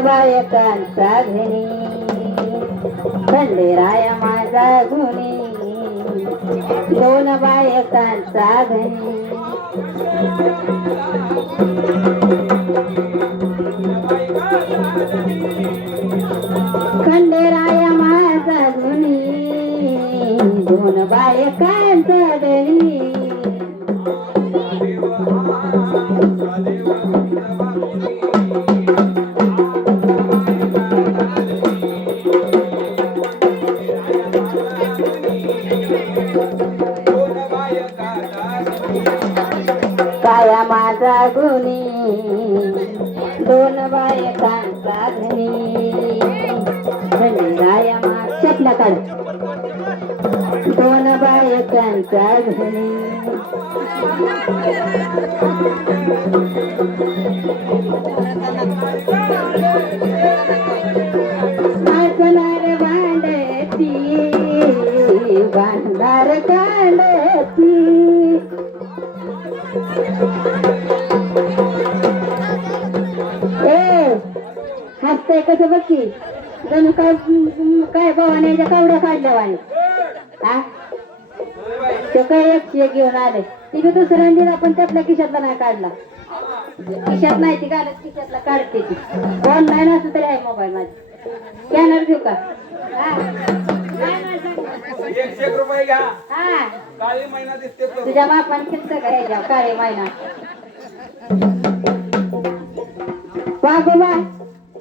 बायकांचा घरी खंडेराया माझा गुणी दोन बायकांचा घरी खंडेराया माझा गुणी दोन बायकांचा घरी काया माझा गुणी दोन बायकांचा धनी खंडेराया माझ्यातला काढ दोन बायकांचा धनी ऐकणार भांडती भांडार काढती हसते कसं बघी जणू काय भवानीच्या कवड्या काढल्या वाणी हा ते काय एक घेऊन आले ती दुसऱ्या दिला पण त्यातल्या खिशातला नाही काढला खिशात नाही ती घालत खिशातला काढते ती ऑनलाईन असं तरी आहे मोबाईल माझी स्कॅनर घेऊ का तुझ्या बापाने खेळत का ह्याच्या काळे महिना बाबा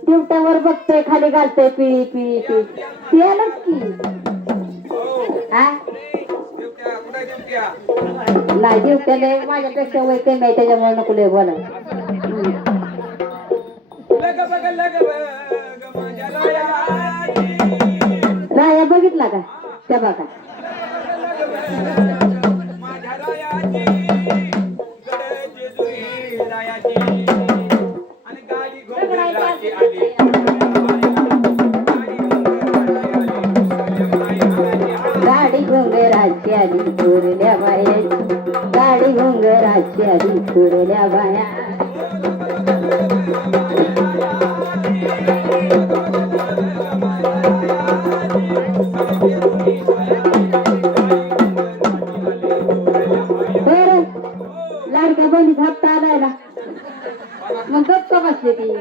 दिवट्यावर बघतोय खाली घालतोय पिळी पिळी पिळी पियालच की हा नाही दिवट्याला माझ्यापेक्षा वय कमी आहे त्याच्यामुळे नको लय बोला राया बघितला का त्या बघा गाडी घोंगराची आली थोरल्या बाया गाडी घोंगराची आली थोरल्या बाया लाडक्या बहिणीत हप्ता आलाय ना मग गप्पा बसले ती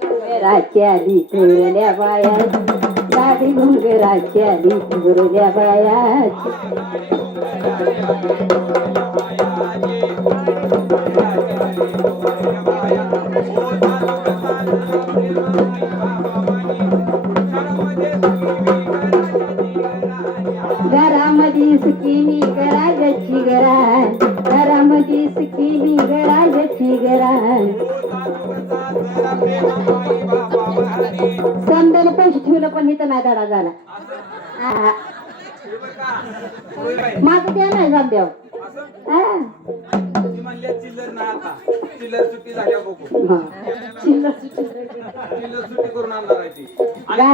घोंगराची आली थोरल्या बाया गाडी घोंगराची आली थोरल्या बाया घरामध्ये सुखी गराजची घरा घरामध्ये सुखी गराजची घरा समजायला पैसे ठेवलं पण इथं नाही धडा झाला माझं त्या नाही समजाव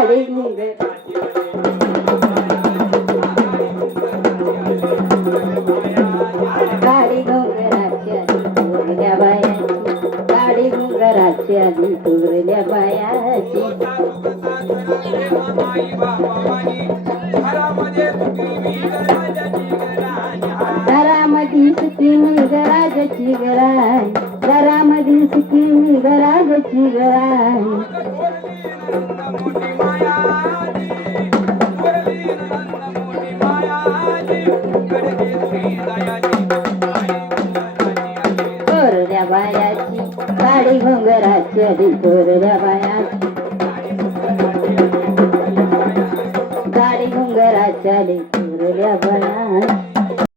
गाडी गाडी घोंगराची आली थोरल्या बायाची गाडी घोंगराची आली थोरल्या बायाची घरामध्ये सुखी मी गराजची घराय घरामध्ये सुखी मी गराजची घराय थोरल्या बायाची गाडी घोंगराची आली थोरल्या बायाची गाडी घोंगराची आली थोरल्या बाया